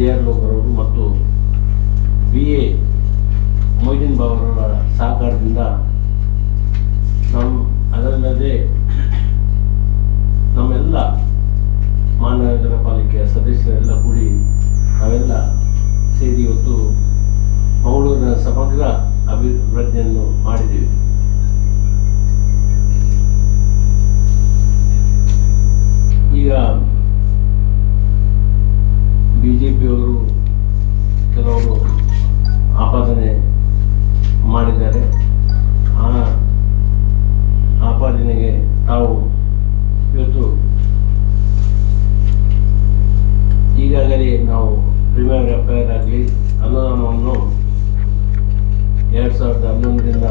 JR ಲೋಕರವರು ಮತ್ತು BA Moideen ಬಾವರವರ ಸಹಕಾರದಿಂದ ಅದಲ್ಲದೆ ನಮ್ಮೆಲ್ಲ ಮಹಾನಗರ ಪಾಲಿಕೆಯ ಸದಸ್ಯರೆಲ್ಲ ಕೂಡಿ ನಾವೆಲ್ಲ ಸೇರಿ ಇವತ್ತು ಮಂಗಳೂರಿನ ಸಮಗ್ರ ಅಭಿವೃದ್ಧಿಯನ್ನು ಮಾಡಿದ್ದೀವಿ. ಈಗ BJPಯವರು ಕೆಲವರು ಆಪಾದನೆ ಮಾಡಿದ್ದಾರೆ. ಆ ಆಪಾದನೆಗೆ ತಾವು ಇವತ್ತು ಈಗಾಗಲೇ ನಾವು ಪ್ರೀಮಿಯರ್ ಎಫ್ಐಆರ್ ಆಗಲಿ ಅನುದಾನವನ್ನು 2011ರಿಂದ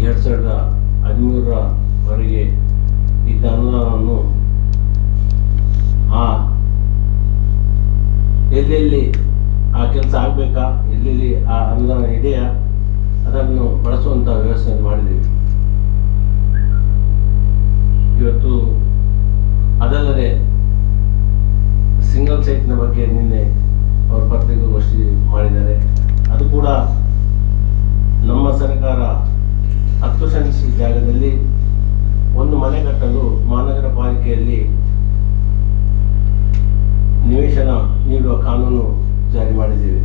2013ರವರೆಗೆ ಇದ್ದ ಅನುದಾನವನ್ನು ಎಲ್ಲೆಲ್ಲಿ ಆ ಕೆಲಸ ಆಗಬೇಕಾ, ಎಲ್ಲೆಲ್ಲಿ ಆ ಅನುದಾನ ಇದೆಯಾ ಅದನ್ನು ಬಳಸುವಂಥ ವ್ಯವಸ್ಥೆಯನ್ನು ಮಾಡಿದ್ದೀವಿ. ಇವತ್ತು ಅದಲ್ಲದೆ ಸಿಂಗಲ್ ಸೈಟ್ನ ಬಗ್ಗೆ ನಿನ್ನೆ ಅವರು ಪತ್ರಿಕಾಗೋಷ್ಠಿ ಮಾಡಿದ್ದಾರೆ. ಅದು ಕೂಡ ನಮ್ಮ ಸರ್ಕಾರ 10 ಸೆಂಟ್ಸ್ ಜಾಗದಲ್ಲಿ ಒಂದು ಮನೆ ಕಟ್ಟಲು ಮಹಾನಗರ ಪಾಲಿಕೆಯಲ್ಲಿ ನಿವೇಶನ ನೀಡುವ ಕಾನೂನು ಜಾರಿ ಮಾಡಿದ್ದೇವೆ.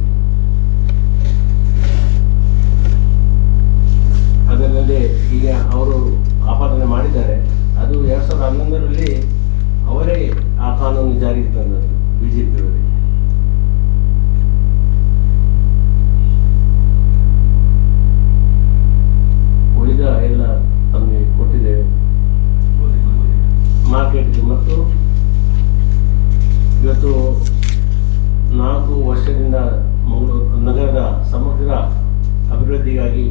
ಅದಲ್ಲದೆ ಈಗ ಅವರು ಆಪಾದನೆ ಮಾಡಿದ್ದಾರೆ, ಅದು 2011ರಲ್ಲಿ ಅವರೇ ಆ ಕಾನೂನು ಜಾರಿಗೆ ತಂದದ್ದು BJPಯವರೇ. ಉಳಿದ ಎಲ್ಲ ತಮಗೆ ಕೊಟ್ಟಿದ್ದೇವೆ ಮಾರ್ಕೆಟ್ಗೆ. ಮತ್ತು ಇವತ್ತು 4 ವರ್ಷದಿಂದ ಮಂಗಳೂರು ನಗರದ ಸಮಗ್ರ ಅಭಿವೃದ್ಧಿಗಾಗಿ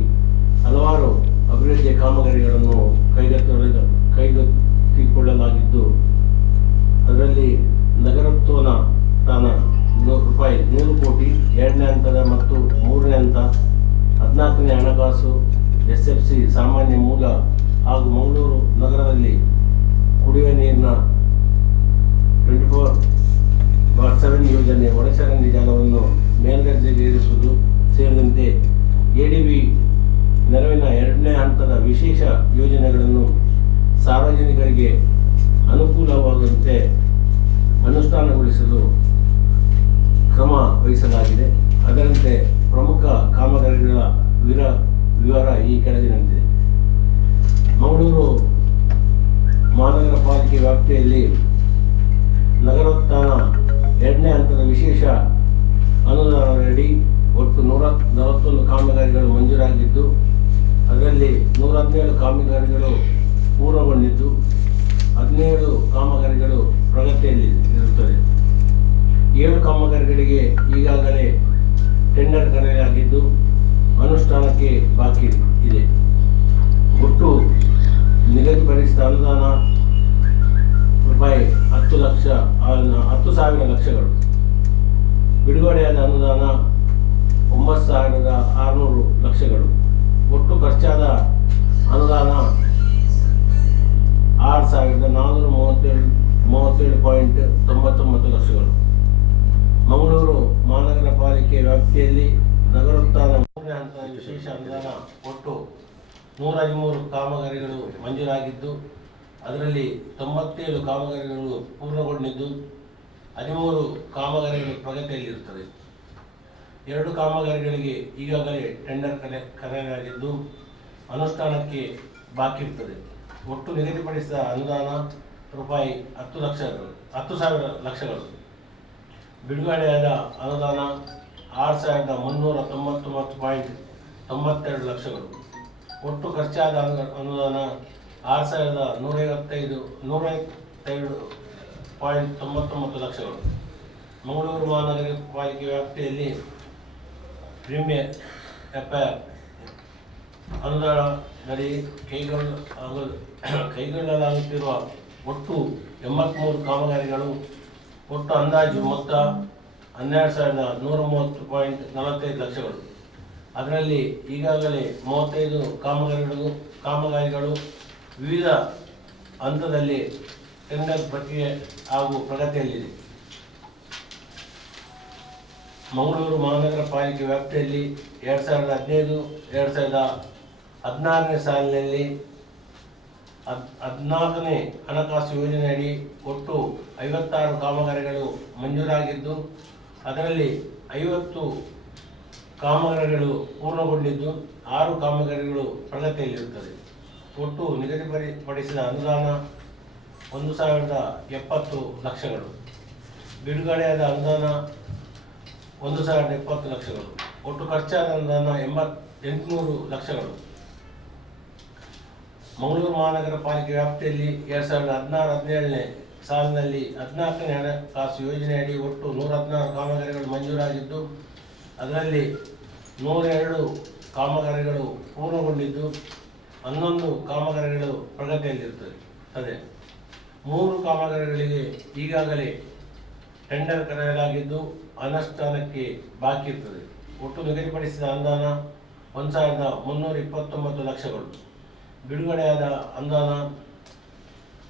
ಹಲವಾರು ಅಭಿವೃದ್ಧಿಯ ಕಾಮಗಾರಿಗಳನ್ನು ಕೈಗೆತ್ತಿಕೊಳ್ಳಲಾಗಿದ್ದು, ಅದರಲ್ಲಿ ನಗರೋತ್ಥಾನ 100 ಕೋಟಿ, 2ನೇ ಹಂತದ ಮತ್ತು 3ನೇ ಹಂತ 14ನೇ ಹಣಕಾಸು SFC ಸಾಮಾನ್ಯ ಮೂಲ ಹಾಗೂ ಮಂಗಳೂರು ನಗರದಲ್ಲಿ ಕುಡಿಯುವ ನೀರಿನ 24/7 ಯೋಜನೆ, ಒಳಚರಂಡಿ ಜಾಗವನ್ನು ಮೇಲ್ದರ್ಜೆಗೇರಿಸುವುದು ಸೇರಿದಂತೆ ADB ನೆರವಿನ 2ನೇ ಹಂತದ ವಿಶೇಷ ಯೋಜನೆಗಳನ್ನು ಸಾರ್ವಜನಿಕರಿಗೆ ಅನುಕೂಲವಾಗುವಂತೆ ಅನುಷ್ಠಾನಗೊಳಿಸಲು ಕ್ರಮ ವಹಿಸಲಾಗಿದೆ. ಅದರಂತೆ ಪ್ರಮುಖ ಕಾಮಗಾರಿಗಳ ವಿವರ ಈ ಕೆಳಗಿನಂತಿದೆ. ಮಂಗಳೂರು ಮಹಾನಗರ ಪಾಲಿಕೆ ವ್ಯಾಪ್ತಿಯಲ್ಲಿ ನಗರೋತ್ಥಾನ 2ನೇ ಹಂತದ ವಿಶೇಷ ಅನುದಾನದಡಿ ಒಟ್ಟು 141 ಕಾಮಗಾರಿಗಳು ಮಂಜೂರಾಗಿದ್ದು, ಅದರಲ್ಲಿ 117 ಕಾಮಗಾರಿಗಳು ಪೂರ್ಣಗೊಂಡಿದ್ದು 17 ಕಾಮಗಾರಿಗಳು ಪ್ರಗತಿಯಲ್ಲಿ ಇರುತ್ತದೆ. 7 ಕಾಮಗಾರಿಗಳಿಗೆ ಈಗಾಗಲೇ ಟೆಂಡರ್ ಕರೆಯಲಾಗಿದ್ದು ಅನುಷ್ಠಾನಕ್ಕೆ ಬಾಕಿ ಇದೆ. ಒಟ್ಟು ನಿಗದಿಪಡಿಸಿದ ಅನುದಾನ ರೂಪಾಯಿ 10,000 ಲಕ್ಷಗಳು. ಬಿಡುಗಡೆಯಾದ ಅನುದಾನ 9,600 ಲಕ್ಷಗಳು. ಒಟ್ಟು ಖರ್ಚಾದ ಅನುದಾನ 6,437.99 ಲಕ್ಷಗಳು. ಮಂಗಳೂರು ಮಹಾನಗರ ಪಾಲಿಕೆ ವ್ಯಾಪ್ತಿಯಲ್ಲಿ ನಗರೋತ್ಥಾನ 3ನೇ ಹಂತದ ವಿಶೇಷ ಅನುದಾನ ಒಟ್ಟು 113 ಕಾಮಗಾರಿಗಳು ಮಂಜೂರಾಗಿದ್ದು, ಅದರಲ್ಲಿ 97 ಕಾಮಗಾರಿಗಳು ಪೂರ್ಣಗೊಂಡಿದ್ದು 13 ಕಾಮಗಾರಿಗಳು ಪ್ರಗತಿಯಲ್ಲಿರುತ್ತದೆ. 2 ಕಾಮಗಾರಿಗಳಿಗೆ ಈಗಾಗಲೇ ಟೆಂಡರ್ ಕರೆಯಲಾಗಿದ್ದು ಅನುಷ್ಠಾನಕ್ಕೆ ಬಾಕಿ ಇರುತ್ತದೆ. ಒಟ್ಟು ನಿಗದಿಪಡಿಸಿದ ಅನುದಾನ ರೂಪಾಯಿ 10,000 ಲಕ್ಷಗಳು. ಬಿಡುಗಡೆಯಾದ ಅನುದಾನ 6,399.92 ಲಕ್ಷಗಳು. ಒಟ್ಟು ಖರ್ಚಾದ ಅನುದಾನ 6,152.99 ಲಕ್ಷಗಳು. ಮಂಗಳೂರು ಮಹಾನಗರ ಪಾಲಿಕೆ ವ್ಯಾಪ್ತಿಯಲ್ಲಿ ಪ್ರೀಮಿಯರ್ ಎಫ್ಐಆರ್ ಅನುದಾನದಡಿ ಕೈಗೊಳ್ಳಲಾಗುತ್ತಿರುವ ಒಟ್ಟು 83 ಕಾಮಗಾರಿಗಳು. ಒಟ್ಟು ಅಂದಾಜು ಮೊತ್ತ 12,130.45 ಲಕ್ಷಗಳು. ಅದರಲ್ಲಿ ಈಗಾಗಲೇ 35 ಕಾಮಗಾರಿಗಳು ವಿವಿಧ ಹಂತದಲ್ಲಿ ಟೆಂಡರ್ ಪ್ರಕ್ರಿಯೆ ಹಾಗೂ ಪ್ರಗತಿಯಲ್ಲಿದೆ. ಮಂಗಳೂರು ಮಹಾನಗರ ಪಾಲಿಕೆ ವ್ಯಾಪ್ತಿಯಲ್ಲಿ 2015-2016ನೇ ಸಾಲಿನಲ್ಲಿ 14ನೇ ಹಣಕಾಸು ಯೋಜನೆಯಡಿ ಒಟ್ಟು 56 ಕಾಮಗಾರಿಗಳು ಮಂಜೂರಾಗಿದ್ದು, ಅದರಲ್ಲಿ 50 ಕಾಮಗಾರಿಗಳು ಪೂರ್ಣಗೊಂಡಿದ್ದು 6 ಕಾಮಗಾರಿಗಳು ಪ್ರಗತಿಯಲ್ಲಿರುತ್ತದೆ. ಒಟ್ಟು ನಿಗದಿಪಡಿಸಿದ ಅನುದಾನ 1,070 ಲಕ್ಷಗಳು. ಬಿಡುಗಡೆಯಾದ ಅನುದಾನ 1,070 ಲಕ್ಷಗಳು. ಒಟ್ಟು ಖರ್ಚಾದ ಅನುದಾನ 800 ಲಕ್ಷಗಳು. ಮಂಗಳೂರು ಮಹಾನಗರ ಪಾಲಿಕೆ ವ್ಯಾಪ್ತಿಯಲ್ಲಿ 2016-17ನೇ ಸಾಲಿನಲ್ಲಿ 14ನೇ ಹಣಕಾಸು ಯೋಜನೆಯಡಿ ಒಟ್ಟು 116 ಕಾಮಗಾರಿಗಳು ಮಂಜೂರಾಗಿದ್ದು, ಅದರಲ್ಲಿ 102 ಕಾಮಗಾರಿಗಳು ಪೂರ್ಣಗೊಂಡಿದ್ದು 11 ಕಾಮಗಾರಿಗಳು ಪ್ರಗತಿಯಲ್ಲಿರುತ್ತದೆ. 3 ಕಾಮಗಾರಿಗಳಿಗೆ ಈಗಾಗಲೇ ಟೆಂಡರ್ ಕರೆಯಲಾಗಿದ್ದು ಅನುಷ್ಠಾನಕ್ಕೆ ಬಾಕಿ ಇರುತ್ತದೆ. ಒಟ್ಟು ನಿಗದಿಪಡಿಸಿದ ಅನುದಾನ 1,329 ಲಕ್ಷಗಳು. ಬಿಡುಗಡೆಯಾದ ಅನುದಾನ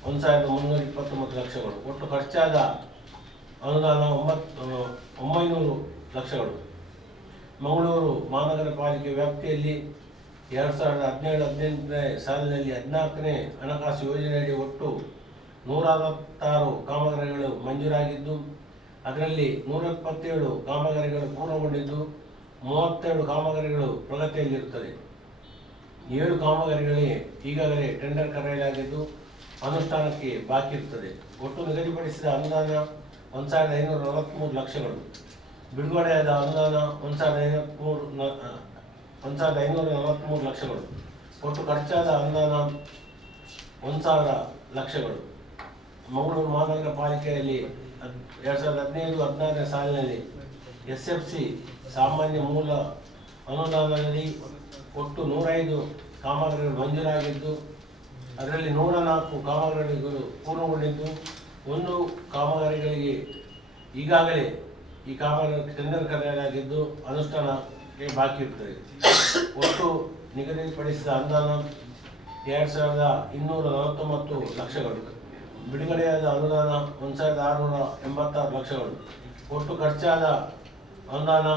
1,329 ಲಕ್ಷಗಳು. ಒಟ್ಟು ಖರ್ಚಾದ ಅನುದಾನ 900 ಲಕ್ಷಗಳು. ಮಂಗಳೂರು ಮಹಾನಗರ ಪಾಲಿಕೆ ವ್ಯಾಪ್ತಿಯಲ್ಲಿ 2017-18ನೇ ಸಾಲಿನಲ್ಲಿ 14ನೇ ಹಣಕಾಸು ಯೋಜನೆಯಡಿ ಒಟ್ಟು 166 ಕಾಮಗಾರಿಗಳು ಮಂಜೂರಾಗಿದ್ದು, ಅದರಲ್ಲಿ 177 ಕಾಮಗಾರಿಗಳು ಪೂರ್ಣಗೊಂಡಿದ್ದು 32 ಕಾಮಗಾರಿಗಳು ಪ್ರಗತಿಯಲ್ಲಿರುತ್ತದೆ. 7 ಕಾಮಗಾರಿಗಳಿಗೆ ಈಗಾಗಲೇ ಟೆಂಡರ್ ಕರೆಯಲಾಗಿದ್ದು ಅನುಷ್ಠಾನಕ್ಕೆ ಬಾಕಿ ಇರುತ್ತದೆ. ಒಟ್ಟು ನಿಗದಿಪಡಿಸಿದ ಅನುದಾನ 1,543 ಲಕ್ಷಗಳು. ಬಿಡುಗಡೆಯಾದ ಅನುದಾನ 1,543 ಲಕ್ಷಗಳು. ಒಟ್ಟು ಖರ್ಚಾದ ಅನುದಾನ 1,000 ಲಕ್ಷಗಳು. ಮಂಗಳೂರು ಮಹಾನಗರ ಪಾಲಿಕೆಯಲ್ಲಿ 2015-16ನೇ ಸಾಲಿನಲ್ಲಿ SFC ಸಾಮಾನ್ಯ ಮೂಲ ಅನುದಾನದಲ್ಲಿ ಒಟ್ಟು 105 ಕಾಮಗಾರಿಗಳು ಮಂಜೂರಾಗಿದ್ದು, ಅದರಲ್ಲಿ 104 ಕಾಮಗಾರಿಗಳು ಪೂರ್ಣಗೊಂಡಿದ್ದು 1 ಕಾಮಗಾರಿಗಳಿಗೆ ಈಗಾಗಲೇ ಈ ಕಾಮಗಾರಿ ಟೆಂಡರ್ ಕರೆಯಲಾಗಿದ್ದು ಅನುಷ್ಠಾನಕ್ಕೆ ಬಾಕಿ ಇರುತ್ತದೆ. ಒಟ್ಟು ನಿಗದಿಪಡಿಸಿದ ಅನುದಾನ 2,249 ಲಕ್ಷಗಳು. ಬಿಡುಗಡೆಯಾದ ಅನುದಾನ 1,686 ಲಕ್ಷಗಳು. ಒಟ್ಟು ಖರ್ಚಾದ ಅನುದಾನ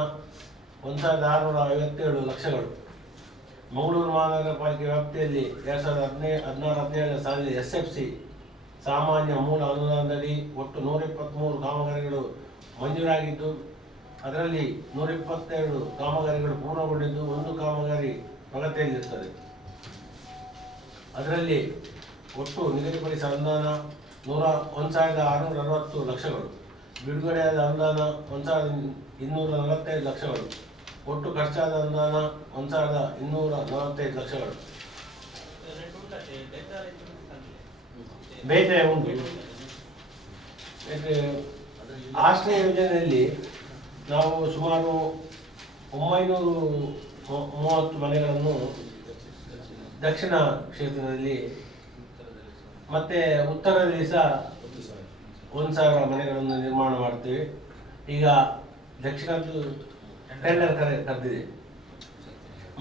1,657 ಲಕ್ಷಗಳು. ಮಂಗಳೂರು ಮಹಾನಗರ ಪಾಲಿಕೆ ವ್ಯಾಪ್ತಿಯಲ್ಲಿ 2016-17ನೇ ಸಾಲಿನಲ್ಲಿ SFC ಸಾಮಾನ್ಯ ಮೂಲ ಅನುದಾನದಲ್ಲಿ ಒಟ್ಟು 123 ಕಾಮಗಾರಿಗಳು ಮಂಜೂರಾಗಿದ್ದು, ಅದರಲ್ಲಿ 122 ಕಾಮಗಾರಿಗಳು ಪೂರ್ಣಗೊಂಡಿದ್ದು 1 ಕಾಮಗಾರಿ ಪ್ರಗತಿಯಲ್ಲಿರುತ್ತದೆ. ಅದರಲ್ಲಿ ಒಟ್ಟು ನಿಗದಿಪಡಿಸಿದ ಅನುದಾನ 1,660 ಲಕ್ಷಗಳು. ಬಿಡುಗಡೆಯಾದ ಅನುದಾನ 1,245 ಲಕ್ಷಗಳು. ಒಟ್ಟು ಖರ್ಚಾದ ಅನುದಾನ 1,245 ಲಕ್ಷಗಳು. ಬೇಟೆ ಉಂಟು. ಆಶ್ರಯ ಯೋಜನೆಯಲ್ಲಿ ನಾವು ಸುಮಾರು 930 ಮನೆಗಳನ್ನು ದಕ್ಷಿಣ ಕ್ಷೇತ್ರದಲ್ಲಿ ಮತ್ತೆ ಉತ್ತರದಲ್ಲಿ ಸಹ 1,000 ಮನೆಗಳನ್ನು ನಿರ್ಮಾಣ ಮಾಡ್ತೇವೆ. ಈಗ ದಕ್ಷಿಣದ್ದು ಟೆಂಡರ್ ಕರೆದಿದೆ.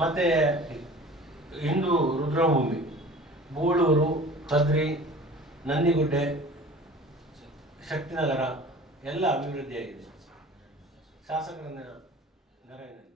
ಮತ್ತೆ ಇಂದು ರುದ್ರಭೂಮಿ, ಬೂಳೂರು, ಕದ್ರಿ, ನಂದಿಗುಡ್ಡೆ, ಶಕ್ತಿನಗರ ಎಲ್ಲ ಅಭಿವೃದ್ಧಿಯಾಗಿದೆ. ಶಾಸಕರ ನೆರವಿನಲ್ಲಿ